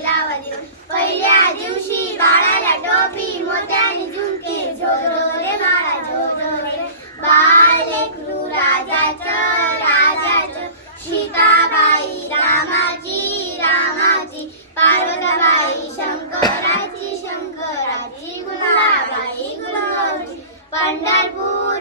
पहिला दिवस पहिल्या दिवशी बाळाला टोपी मोत्याने झुमके झोझो रे बाळा झोझो रे बाळ लेकरू राजाचं सीताबाई रामाची पार्वतीबाई शंकराची गुलाबाई गुलाबाची पंढरपूर